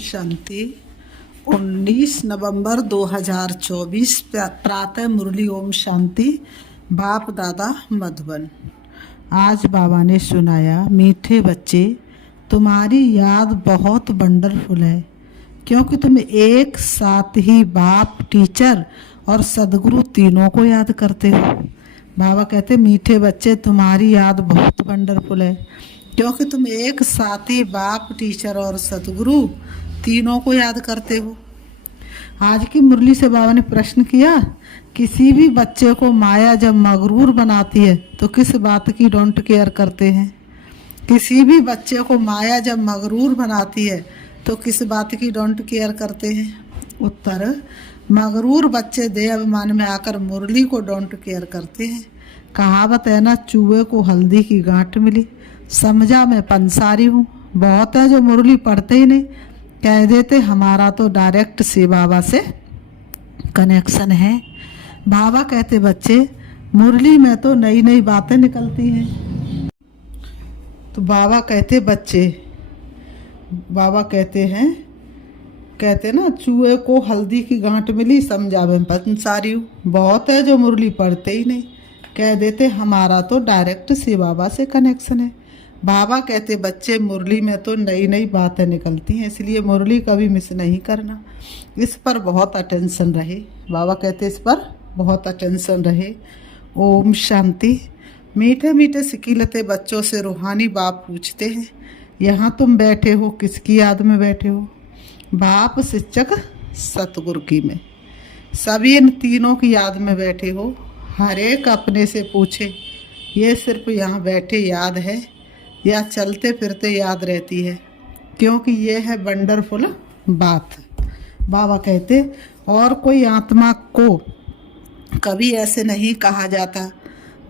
शांति। 19 नवंबर 2024 प्रातः मुरली। ओम शांति। बाप दादा मधुबन। आज बाबा ने सुनाया, मीठे बच्चे, तुम्हारी याद बहुत वंडरफुल है क्योंकि तुम एक साथ ही बाप, टीचर और सदगुरु तीनों को याद करते हो। बाबा कहते, मीठे बच्चे, तुम्हारी याद बहुत वंडरफुल है क्योंकि तुम एक साथ ही बाप, टीचर और सदगुरु तीनों को याद करते हो। आज की मुरली से बाबा ने प्रश्न किया, किसी भी बच्चे को माया जब मगरूर बनाती है तो किस बात की डोंट केयर करते हैं? किसी भी बच्चे को माया जब मगरूर बनाती है तो किस बात की डोंट केयर करते हैं? उत्तर, मगरूर बच्चे देह अभिमान में आकर मुरली को डोंट केयर करते हैं। कहावत है ना, चूहे को हल्दी की गांठ मिली, समझा मैं पंसारी हूँ। बहुत है जो मुरली पढ़ते ही नहीं, कह देते हमारा तो डायरेक्ट से बाबा से कनेक्शन है। बाबा कहते, बच्चे, मुरली में तो नई नई बातें निकलती हैं। तो बाबा कहते, बच्चे, बाबा कहते ना, चूहे को हल्दी की गांठ मिली, समझा मैं पंसारी हूँ। बहुत है जो मुरली पढ़ते ही नहीं, कह देते हमारा तो डायरेक्ट से बाबा से कनेक्शन है। बाबा कहते, बच्चे, मुरली में तो नई नई बातें निकलती हैं, इसलिए मुरली कभी मिस नहीं करना। इस पर बहुत अटेंशन रहे। बाबा कहते, इस पर बहुत अटेंशन रहे। ओम शांति। मीठे मीठे सिकीलते बच्चों से रूहानी बाप पूछते हैं, यहाँ तुम बैठे हो किसकी याद में बैठे हो? बाप, शिक्षक, सतगुरु की में। सभी इन तीनों की याद में बैठे हो। हर एक अपने से पूछे, ये सिर्फ यहाँ बैठे याद है या चलते फिरते याद रहती है? क्योंकि ये है वंडरफुल बात। बाबा कहते, और कोई आत्मा को कभी ऐसे नहीं कहा जाता,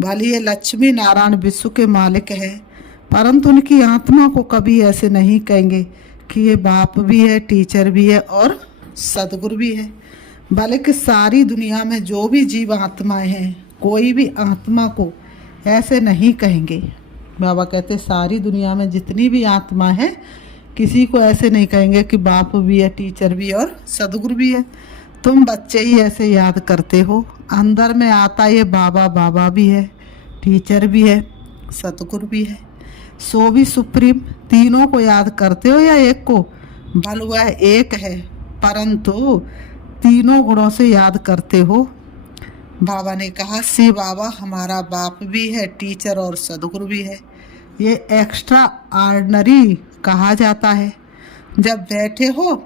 भले ये लक्ष्मी नारायण विश्व के मालिक है, परंतु उनकी आत्मा को कभी ऐसे नहीं कहेंगे कि ये बाप भी है, टीचर भी है और सदगुरु भी है। बल्कि सारी दुनिया में जो भी जीव आत्माएं हैं, कोई भी आत्मा को ऐसे नहीं कहेंगे। बाबा कहते, सारी दुनिया में जितनी भी आत्मा है, किसी को ऐसे नहीं कहेंगे कि बाप भी है, टीचर भी और सदगुरु भी है। तुम बच्चे ही ऐसे याद करते हो। अंदर में आता ये बाबा, बाबा भी है, टीचर भी है, सदगुरु भी है, सो भी सुप्रीम। तीनों को याद करते हो या एक को? बल वह एक है, परंतु तीनों गुणों से याद करते हो। बाबा ने कहा, सी बाबा हमारा बाप भी है, टीचर और सदगुरु भी है। ये एक्स्ट्रा ऑर्डिनरी कहा जाता है। जब बैठे हो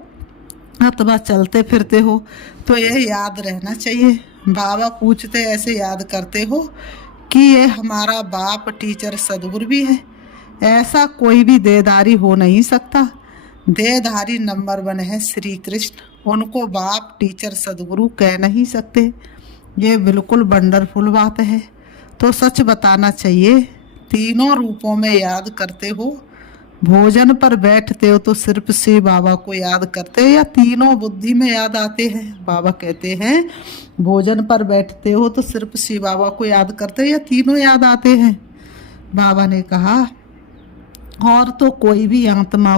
अथवा चलते फिरते हो तो यह याद रहना चाहिए। बाबा पूछते, ऐसे याद करते हो कि ये हमारा बाप, टीचर, सदगुरु भी है? ऐसा कोई भी देहधारी हो नहीं सकता। देहधारी नंबर 1 है श्री कृष्ण, उनको बाप, टीचर, सदगुरु कह नहीं सकते। ये बिल्कुल वंडरफुल बात है। तो सच बताना चाहिए, तीनों रूपों में याद करते हो। भोजन पर बैठते हो तो सिर्फ से बाबा को याद करते हो या तीनों बुद्धि में याद आते हैं? बाबा कहते हैं, भोजन पर बैठते हो तो सिर्फ से बाबा को याद करते हो या तीनों याद आते हैं? बाबा ने कहा, और तो कोई भी आत्मा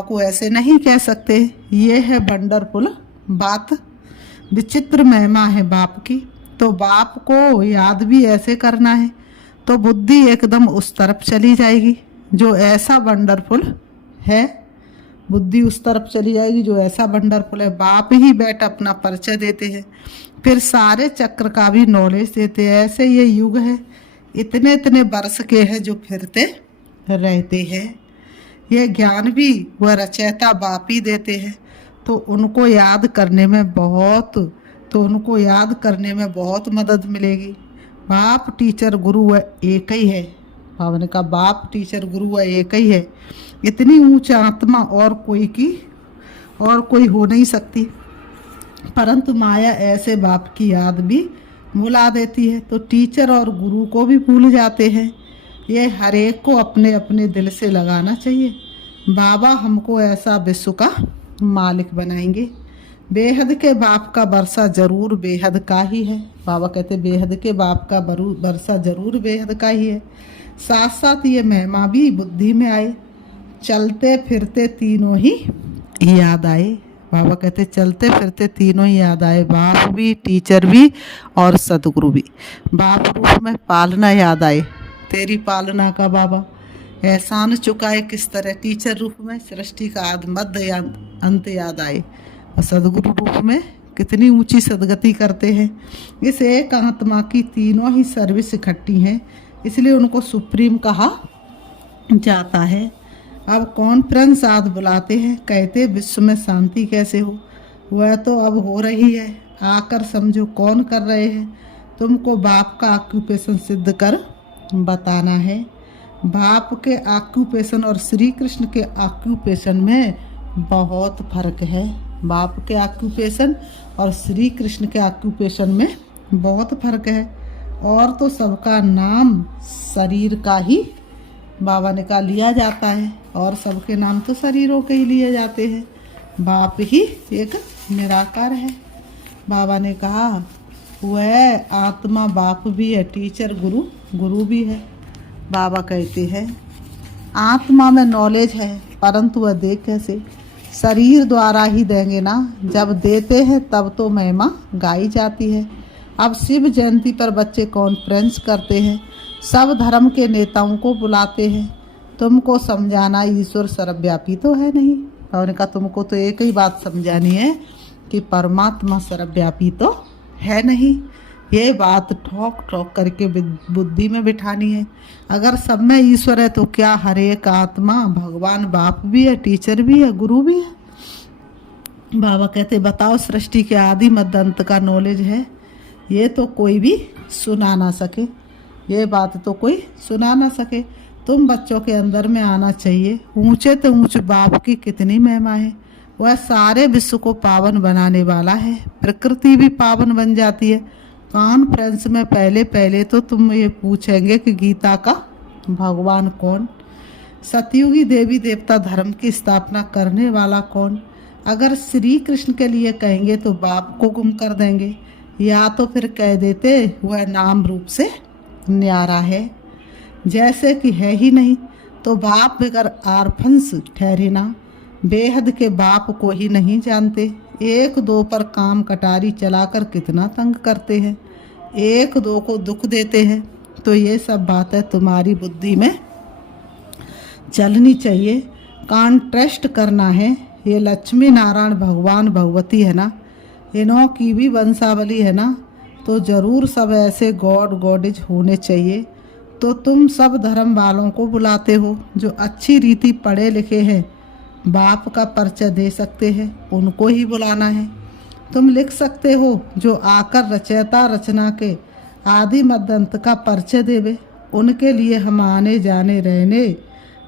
को ऐसे नहीं कह सकते। ये है वंडरफुल बात, विचित्र महिमा है बाप की। तो बाप को याद भी ऐसे करना है तो बुद्धि एकदम उस तरफ चली जाएगी जो ऐसा वंडरफुल है। बुद्धि उस तरफ चली जाएगी जो ऐसा वंडरफुल है। बाप ही बैठ अपना परिचय देते हैं, फिर सारे चक्र का भी नॉलेज देते हैं। ऐसे ये युग है, इतने इतने वर्ष के हैं जो फिरते रहते हैं। ये ज्ञान भी वह रचयिता बाप ही देते हैं। तो उनको याद करने में बहुत मदद मिलेगी। बाप, टीचर, गुरु वह एक ही है। बाबा ने कहा, बाप, टीचर, गुरु वह एक ही है। इतनी ऊंच आत्मा और कोई हो नहीं सकती। परंतु माया ऐसे बाप की याद भी भुला देती है, तो टीचर और गुरु को भी भूल जाते हैं। ये हर एक को अपने अपने दिल से लगाना चाहिए। बाबा हमको ऐसा विश्व का मालिक बनाएंगे। बेहद के बाप का वर्षा जरूर बेहद का ही है। बाबा कहते, बेहद के बाप का वर्षा जरूर बेहद का ही है। साथ साथ ये महिमा भी बुद्धि में आए चलते फिरते तीनों ही याद आए। बाबा कहते चलते फिरते तीनों ही याद आए, बाप भी, टीचर भी और सदगुरु भी। बाप रूप में पालना याद आए, तेरी पालना का बाबा एहसान चुकाए किस तरह। टीचर रूप में सृष्टि का आदि मध्य अंत याद आए, और सदगुरु रूप में कितनी ऊंची सदगति करते हैं। इस एक आत्मा की तीनों ही सर्विस इकट्ठी हैं, इसलिए उनको सुप्रीम कहा जाता है। अब कॉन्फ्रेंस आज बुलाते हैं, कहते विश्व में शांति कैसे हो। वह तो अब हो रही है, आकर समझो कौन कर रहे हैं। तुमको बाप का ऑक्यूपेशन सिद्ध कर बताना है। बाप के ऑक्यूपेशन और श्री कृष्ण के ऑक्यूपेशन में बहुत फर्क है। बाप के ऑक्यूपेशन और श्री कृष्ण के ऑक्यूपेशन में बहुत फर्क है। और तो सबका नाम शरीर का ही बाबा ने कहा लिया जाता है, और सबके नाम तो शरीरों के ही लिए जाते हैं। बाप ही एक निराकार है। बाबा ने कहा वह आत्मा बाप भी है, टीचर गुरु गुरु भी है। बाबा कहते हैं आत्मा में नॉलेज है, परंतु वह दे कैसे। शरीर द्वारा ही देंगे ना, जब देते हैं तब तो महिमा गाई जाती है। अब शिव जयंती पर बच्चे कॉन्फ्रेंस करते हैं, सब धर्म के नेताओं को बुलाते हैं। तुमको समझाना ईश्वर सर्वव्यापी तो है नहीं। उन्होंने कहा तुमको तो एक ही बात समझानी है कि परमात्मा सर्वव्यापी तो है नहीं। ये बात ठोक ठोक करके बुद्धि में बिठानी है। अगर सब में ईश्वर है तो क्या हर एक आत्मा भगवान बाप भी है, टीचर भी है, गुरु भी है। बाबा कहते बताओ सृष्टि के आदि मध्य अंत का नॉलेज है, ये तो कोई भी सुना ना सके। ये बात तो कोई सुना ना सके। तुम बच्चों के अंदर में आना चाहिए। ऊंचे तो ऊंचे बाप की कितनी महिमा है। वह सारे विश्व को पावन बनाने वाला है। प्रकृति भी पावन बन जाती है। कॉन्फ्रेंस में पहले पहले तो तुम ये पूछेंगे कि गीता का भगवान कौन, सतयुगी देवी देवता धर्म की स्थापना करने वाला कौन। अगर श्री कृष्ण के लिए कहेंगे तो बाप को गुम कर देंगे, या तो फिर कह देते वह नाम रूप से न्यारा है, जैसे कि है ही नहीं। तो बाप बगैर आरफंस ठहरे ना। बेहद के बाप को ही नहीं जानते। एक दो पर काम कटारी चलाकर कितना तंग करते हैं, एक दो को दुख देते हैं। तो ये सब बातें तुम्हारी बुद्धि में चलनी चाहिए। कॉन्ट्रास्ट करना है। ये लक्ष्मी नारायण भगवान भगवती है ना, इन्हों की भी वंशावली है ना, तो ज़रूर सब ऐसे गॉड गॉडेज होने चाहिए। तो तुम सब धर्म वालों को बुलाते हो जो अच्छी रीति पढ़े लिखे हैं, बाप का परिचय दे सकते हैं, उनको ही बुलाना है। तुम लिख सकते हो जो आकर रचयिता रचना के आदि मध्यंत का परिचय देवे, उनके लिए हम आने जाने रहने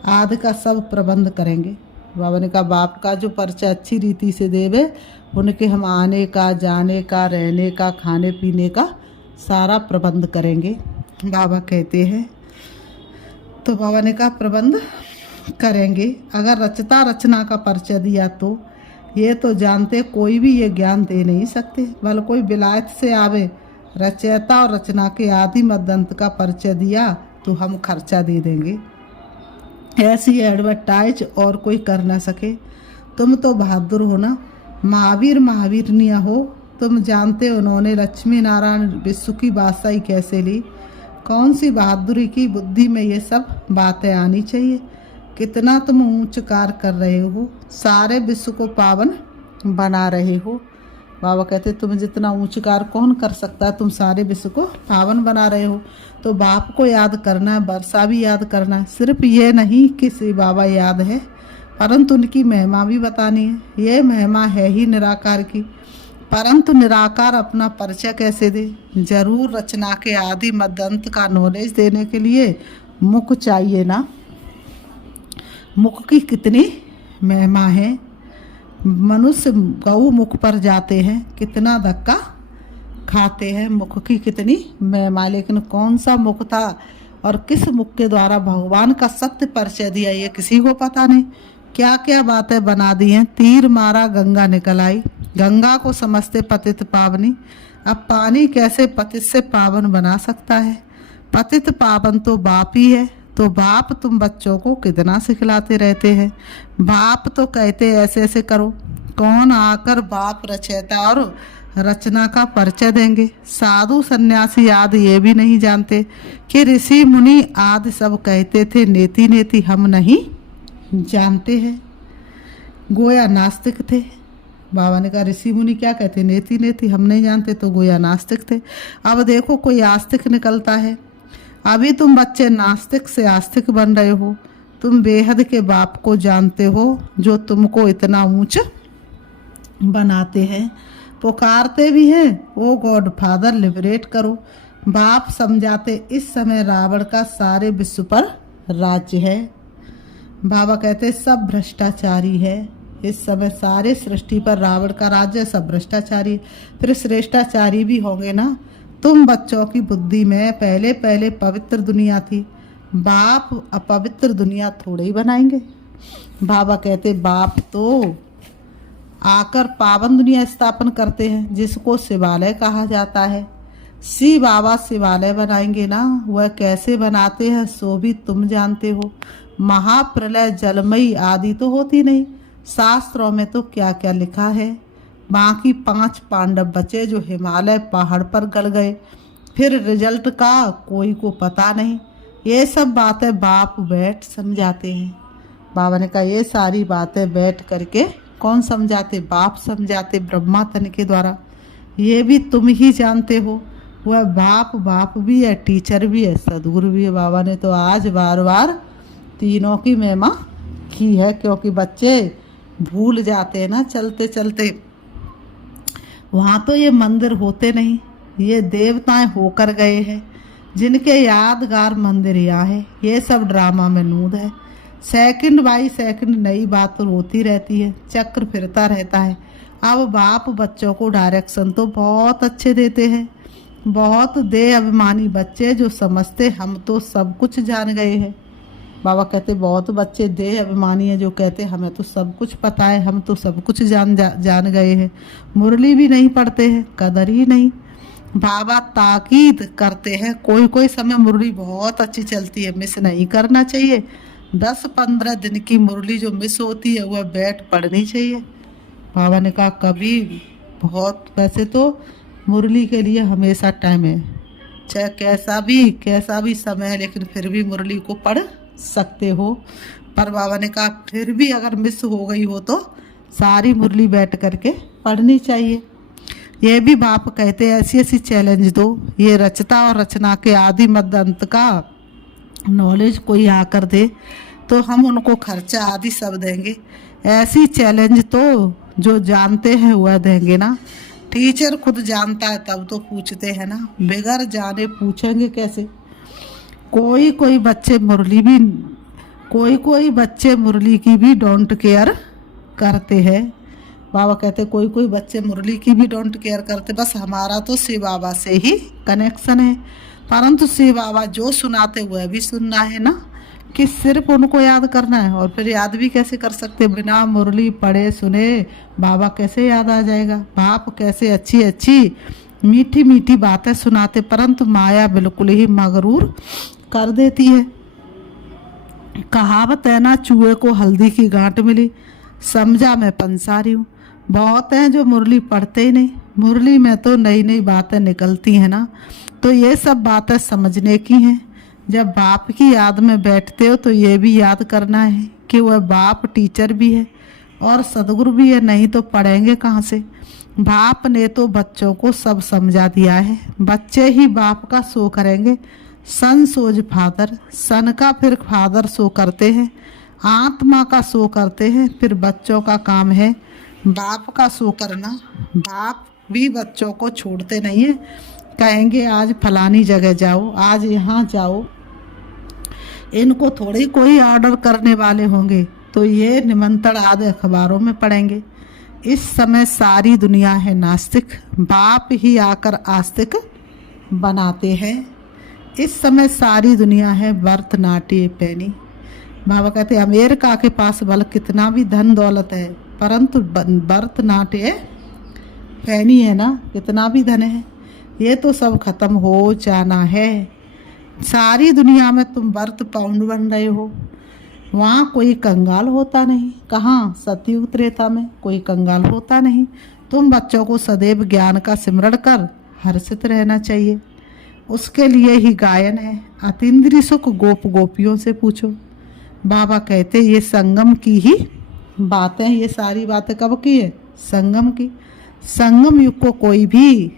आदि का सब प्रबंध करेंगे। बाबा ने कहा बाप का जो परिचय अच्छी रीति से देवे, उनके हम आने का, जाने का, रहने का, खाने पीने का सारा प्रबंध करेंगे। बाबा कहते हैं तो बाबा ने कहा प्रबंध करेंगे। अगर रचता रचना का परिचय दिया तो ये तो जानते कोई भी ये ज्ञान दे नहीं सकते। बल कोई विलायत से आवे, रचयिता और रचना के आदि मध्यंत का परिचय दिया तो हम खर्चा दे देंगे। ऐसी एडवर्टाइज और कोई कर ना सके। तुम तो बहादुर हो ना, महावीर महावीरनिया हो। तुम जानते उन्होंने लक्ष्मी नारायण विश्व की बादशाही कैसे ली। कौन सी बहादुरी की बुद्धि में ये सब बातें आनी चाहिए। कितना तुम ऊंच कार्य कर रहे हो, सारे विश्व को पावन बना रहे हो। बाबा कहते तुम जितना ऊंच कार्य कौन कर सकता है, तुम सारे विश्व को पावन बना रहे हो। तो बाप को याद करना है, वर्षा भी याद करना है। सिर्फ ये नहीं कि श्री बाबा याद है, परंतु उनकी महिमा भी बतानी है। ये महिमा है ही निराकार की, परंतु निराकार अपना परिचय कैसे दे। जरूर रचना के आदि मध्यंत का नॉलेज देने के लिए मुख चाहिए ना। मुख की कितनी महिमा है। मनुष्य गौ मुख पर जाते हैं, कितना धक्का खाते हैं। मुख की कितनी महिमा, लेकिन कौन सा मुख था और किस मुख के द्वारा भगवान का सत्य परिचय दिया ये किसी को पता नहीं। क्या क्या बातें बना दी हैं। तीर मारा गंगा निकल आई, गंगा को समझते पतित पावनी। अब पानी कैसे पतित से पावन बना सकता है। पतित पावन तो बाप ही है, तो बाप तुम बच्चों को कितना सिखलाते रहते हैं। बाप तो कहते ऐसे ऐसे करो, कौन आकर बाप रचयिता और रचना का परिचय देंगे। साधु सन्यासी आदि ये भी नहीं जानते कि ऋषि मुनि आदि सब कहते थे नेति नेति, हम नहीं जानते हैं। गोया नास्तिक थे। बाबा ने कहा ऋषि मुनि क्या कहते, नेति नेति, हम नहीं जानते, तो गोया नास्तिक थे। अब देखो कोई आस्तिक निकलता है। अभी तुम बच्चे नास्तिक से आस्तिक बन रहे हो। तुम बेहद के बाप को जानते हो जो तुमको इतना ऊंच बनाते हैं, पुकारते भी हैं, ओ गॉड फादर लिबरेट करो। बाप समझाते इस समय रावण का सारे विश्व पर राज्य है। बाबा कहते सब भ्रष्टाचारी है। इस समय सारे सृष्टि पर रावण का राज्य, सब भ्रष्टाचारी। फिर श्रेष्ठाचारी भी होंगे ना। तुम बच्चों की बुद्धि में पहले पहले पवित्र दुनिया थी, बाप अपवित्र दुनिया थोड़े ही बनाएंगे। बाबा कहते बाप तो आकर पावन दुनिया स्थापन करते हैं, जिसको शिवालय कहा जाता है। शिव बाबा शिवालय बनाएंगे ना, वह कैसे बनाते हैं सो भी तुम जानते हो। महाप्रलय जलमयी आदि तो होती नहीं। शास्त्रों में तो क्या क्या लिखा है। बाकी 5 पांडव बचे जो हिमालय पहाड़ पर गल गए, फिर रिजल्ट का कोई को पता नहीं। ये सब बातें बाप बैठ समझाते हैं। बाबा ने कहा ये सारी बातें बैठ करके कौन समझाते, बाप समझाते ब्रह्मा तन के द्वारा। ये भी तुम ही जानते हो। वह बाप भी है, टीचर भी है, सदगुरु भी है। बाबा ने तो आज बार बार तीनों की महिमा की है, क्योंकि बच्चे भूल जाते हैं ना चलते चलते। वहाँ तो ये मंदिर होते नहीं, ये देवताएं होकर गए हैं, जिनके यादगार मंदिर यहाँ है। ये सब ड्रामा में नूद है। सेकंड बाई सेकंड नई बात होती रहती है, चक्र फिरता रहता है। अब बाप बच्चों को डायरेक्शन तो बहुत अच्छे देते हैं। बहुत देह अभिमानी बच्चे जो समझते हम तो सब कुछ जान गए हैं। बाबा कहते बहुत बच्चे देह अभिमानी हैं जो कहते हमें तो सब कुछ पता है, हम तो सब कुछ जान गए हैं। मुरली भी नहीं पढ़ते हैं, कदर ही नहीं। बाबा ताकीद करते हैं कोई कोई समय मुरली बहुत अच्छी चलती है, मिस नहीं करना चाहिए। 10-15 दिन की मुरली जो मिस होती है वह बैठ पढ़नी चाहिए। बाबा ने कहा कभी बहुत, वैसे तो मुरली के लिए हमेशा टाइम है, चाहे कैसा भी समय है, लेकिन फिर भी मुरली को पढ़ सकते हो। पर बाबा ने कहा फिर भी अगर मिस हो गई हो तो सारी मुरली बैठ करके पढ़नी चाहिए। ये भी बाप कहते ऐसी ऐसी चैलेंज दो, ये रचता और रचना के आदि मध्य अंत का नॉलेज कोई आकर दे तो हम उनको खर्चा आदि सब देंगे। ऐसी चैलेंज तो जो जानते हैं वह देंगे ना। टीचर खुद जानता है तब तो पूछते हैं ना, बगैर जाने पूछेंगे कैसे। कोई बच्चे मुरली की भी डोंट केयर करते हैं। बाबा कहते कोई बच्चे मुरली की भी डोंट केयर करते। बस हमारा तो शिव बाबा से ही कनेक्शन है, परंतु शिव बाबा जो सुनाते वह भी सुनना है ना, कि सिर्फ उनको याद करना है। और फिर याद भी कैसे कर सकते, बिना मुरली पढ़े सुने बाबा कैसे याद आ जाएगा। बाप कैसे अच्छी अच्छी मीठी मीठी बातें सुनाते, परंतु माया बिल्कुल ही मगरूर कर देती है। कहावत है ना, चूहे को हल्दी की गांठ मिली, समझा मैं पंसारी हूँ। बहुत हैं जो मुरली पढ़ते ही नहीं। मुरली में तो नई नई बातें निकलती हैं ना, तो ये सब बातें समझने की हैं। जब बाप की याद में बैठते हो तो ये भी याद करना है कि वह बाप टीचर भी है और सदगुरु भी है, नहीं तो पढ़ेंगे कहाँ से। बाप ने तो बच्चों को सब समझा दिया है, बच्चे ही बाप का शो करेंगे। सन सोज फादर, सन का फिर फादर शो करते हैं, आत्मा का शो करते हैं, फिर बच्चों का काम है बाप का शो करना। बाप भी बच्चों को छोड़ते नहीं है, कहेंगे आज फलानी जगह जाओ, आज यहाँ जाओ। इनको थोड़ी कोई ऑर्डर करने वाले होंगे, तो ये निमंत्रण आदि अखबारों में पढ़ेंगे। इस समय सारी दुनिया है नास्तिक, बाप ही आकर आस्तिक बनाते हैं। इस समय सारी दुनिया है भरतनाट्य पैनी। बाबा कहते अमेरिका के पास भले कितना भी धन दौलत है, परंतु भरतनाट्य पैनी है ना, कितना भी धन है, ये तो सब खत्म हो जाना है। सारी दुनिया में तुम वर्त पाउंड बन रहे हो, वहाँ कोई कंगाल होता नहीं। कहाँ? सतयुग त्रेता में कोई कंगाल होता नहीं। तुम बच्चों को सदैव ज्ञान का सिमरण कर हर्षित रहना चाहिए, उसके लिए ही गायन है। अतीन्द्रिय सुख गोप गोपियों से पूछो। बाबा कहते ये संगम की ही बातें, ये सारी बातें कब की है? संगम की। संगम युग को कोई भी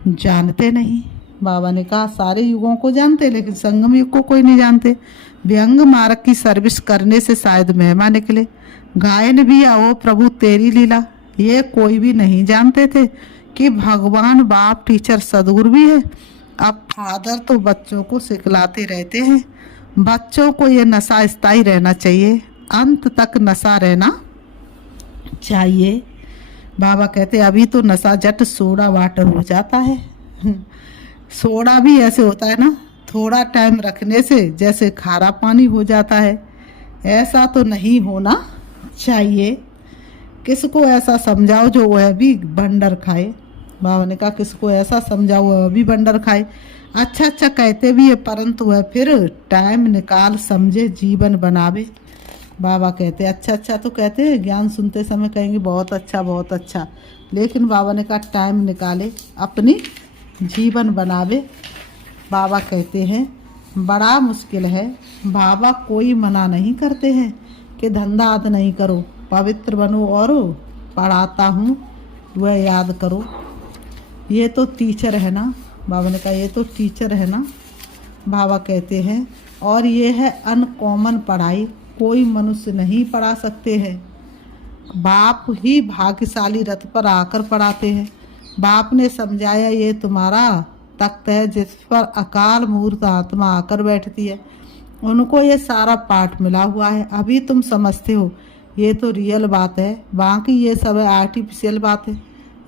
जानते नहीं। बाबा ने कहा सारे युगों को जानते, लेकिन संगम युग को कोई नहीं जानते। व्यंग मार्ग की सर्विस करने से शायद महिमा निकले। गायन भी आओ प्रभु तेरी लीला, ये कोई भी नहीं जानते थे कि भगवान बाप टीचर सदगुरु भी है। अब फादर तो बच्चों को सिखलाते रहते हैं। बच्चों को ये नशा स्थायी रहना चाहिए, अंत तक नशा रहना चाहिए। बाबा कहते अभी तो नशा जट सोडा वाटर हो जाता है। सोडा भी ऐसे होता है ना, थोड़ा टाइम रखने से जैसे खारा पानी हो जाता है। ऐसा तो नहीं होना चाहिए। किसको ऐसा समझाओ जो वह भी बंडर खाए। बाबा ने कहा किसको ऐसा समझाओ वह भी बंडर खाए। अच्छा अच्छा कहते भी है, परंतु वह फिर टाइम निकाल समझे जीवन बनावे। बाबा कहते अच्छा अच्छा तो कहते हैं, ज्ञान सुनते समय कहेंगे बहुत अच्छा बहुत अच्छा, लेकिन बाबा ने कहा टाइम निकाले अपनी जीवन बनावे। बाबा कहते हैं बड़ा मुश्किल है। बाबा कोई मना नहीं करते हैं कि धंधा आदि नहीं करो, पवित्र बनो और पढ़ाता हूँ वह याद करो। ये तो टीचर है ना। बाबा ने कहा ये तो टीचर है ना। बाबा कहते हैं और ये है अनकॉमन पढ़ाई, कोई मनुष्य नहीं पढ़ा सकते हैं। बाप ही भाग्यशाली रथ पर आकर पढ़ाते हैं। बाप ने समझाया ये तुम्हारा तख्त है जिस पर अकाल मूर्त आत्मा आकर बैठती है। उनको ये सारा पाठ मिला हुआ है, अभी तुम समझते हो ये तो रियल बात है, बाकी ये सब है आर्टिफिशियल बात है।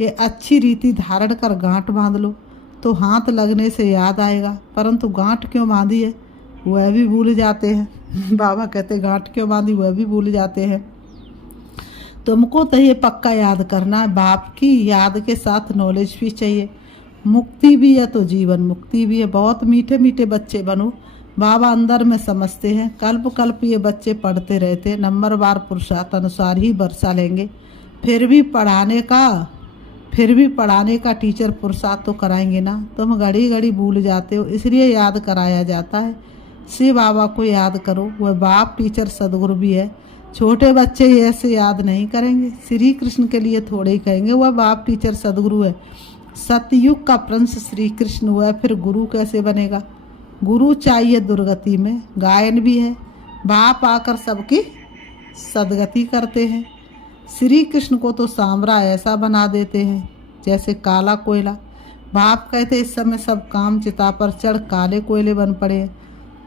ये अच्छी रीति धारण कर गांठ बांध लो तो हाथ लगने से याद आएगा, परंतु गांठ क्यों बांधी है वह भी भूल जाते हैं। बाबा कहते गांठ क्यों बांधी वह भी भूल जाते हैं। तुमको तो ये पक्का याद करना है, बाप की याद के साथ नॉलेज भी चाहिए। मुक्ति भी है तो जीवन मुक्ति भी है। बहुत मीठे मीठे बच्चे बनो, बाबा अंदर में समझते हैं। कल्प कल्प ये बच्चे पढ़ते रहते, नंबर बार पुरुषार्थ अनुसार ही वर्षा लेंगे। फिर भी पढ़ाने का टीचर पुरुषार्थ तो कराएंगे ना। तुम घड़ी घड़ी भूल जाते हो, इसलिए याद कराया जाता है। शिव बाबा को याद करो, वह बाप टीचर सदगुरु भी है। छोटे बच्चे ऐसे याद नहीं करेंगे, श्री कृष्ण के लिए थोड़े ही कहेंगे वह बाप टीचर सदगुरु है। सतयुग का प्रिंस श्री कृष्ण हुआ, फिर गुरु कैसे बनेगा? गुरु चाहिए दुर्गति में। गायन भी है, बाप आकर सबकी सदगति करते हैं। श्री कृष्ण को तो सांवरा ऐसा बना देते हैं जैसे काला कोयला। बाप कहते इस समय सब काम चिता पर चढ़ काले कोयले बन पड़े हैं,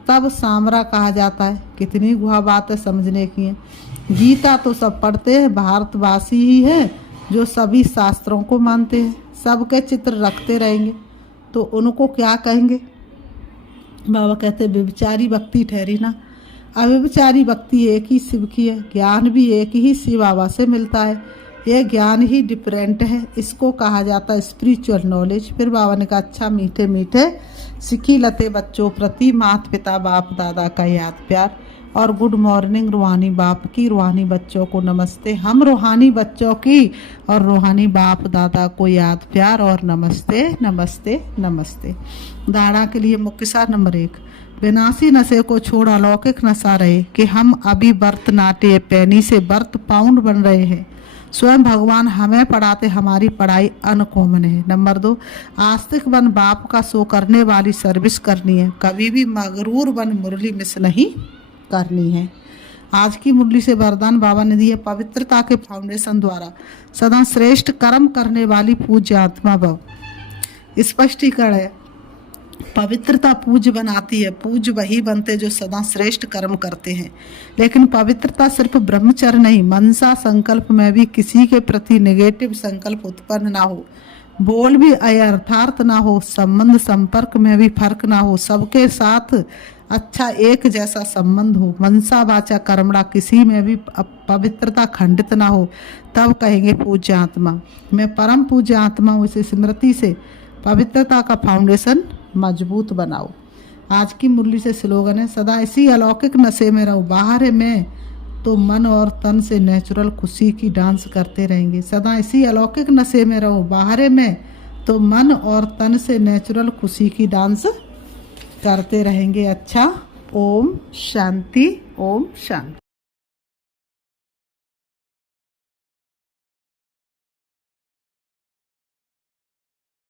तब सांवरा कहा जाता है। कितनी गुहा बात है समझने की है। गीता तो सब पढ़ते हैं, भारतवासी ही है जो सभी शास्त्रों को मानते हैं। सबके चित्र रखते रहेंगे तो उनको क्या कहेंगे? बाबा कहते व्यभिचारी भक्ति ठहरी ना। अव्यभिचारी भक्ति एक ही शिव की है, ज्ञान भी एक ही शिव बाबा से मिलता है। यह ज्ञान ही डिफरेंट है, इसको कहा जाता है स्पिरिचुअल नॉलेज। फिर बाबा ने कहा अच्छा मीठे मीठे सिखी लते बच्चों प्रति माता पिता बाप दादा का याद प्यार और गुड मॉर्निंग। रूहानी बाप की रूहानी बच्चों को नमस्ते। हम रूहानी बच्चों की और रूहानी बाप दादा को याद प्यार और नमस्ते नमस्ते नमस्ते। धारणा के लिए मुख्य सार नंबर 1, विनाशी नशे को छोड़ अलौकिक नशा रहे कि हम अभी बर्त नाट्य पैनी से बर्त पाउंड बन रहे हैं। स्वयं भगवान हमें पढ़ाते, हमारी पढ़ाई अनकॉमन है। नंबर 2, आस्तिक बन बाप का शो करने वाली सर्विस करनी है, कभी भी मगरूर बन मुरली मिस नहीं करनी है। आज की मुरली से वरदान बाबा ने दिए, पवित्रता के फाउंडेशन द्वारा सदा श्रेष्ठ कर्म करने वाली पूज्य आत्मा भव। स्पष्टीकरण है, पवित्रता पूज्य बनाती है, पूज्य वही बनते जो सदा श्रेष्ठ कर्म करते हैं। लेकिन पवित्रता सिर्फ ब्रह्मचर्य नहीं, मनसा संकल्प में भी किसी के प्रति नेगेटिव संकल्प उत्पन्न ना हो, बोल भी अयथार्थ ना हो, संबंध संपर्क में भी फर्क ना हो, सबके साथ अच्छा एक जैसा संबंध हो, मनसा वाचा कर्मणा किसी में भी पवित्रता खंडित ना हो, तब कहेंगे पूज्य आत्मा। मैं परम पूज्य आत्मा हूँ। इस स्मृति से पवित्रता का फाउंडेशन मजबूत बनाओ। आज की मुरली से स्लोगन है, सदा इसी अलौकिक नशे में रहो, बाहर है मैं तो मन और तन से नेचुरल खुशी की डांस करते रहेंगे। सदा इसी अलौकिक नशे में रहो, बाहर है मैं तो मन और तन से नेचुरल खुशी की डांस करते रहेंगे। अच्छा, ओम शांति, ओम शांति।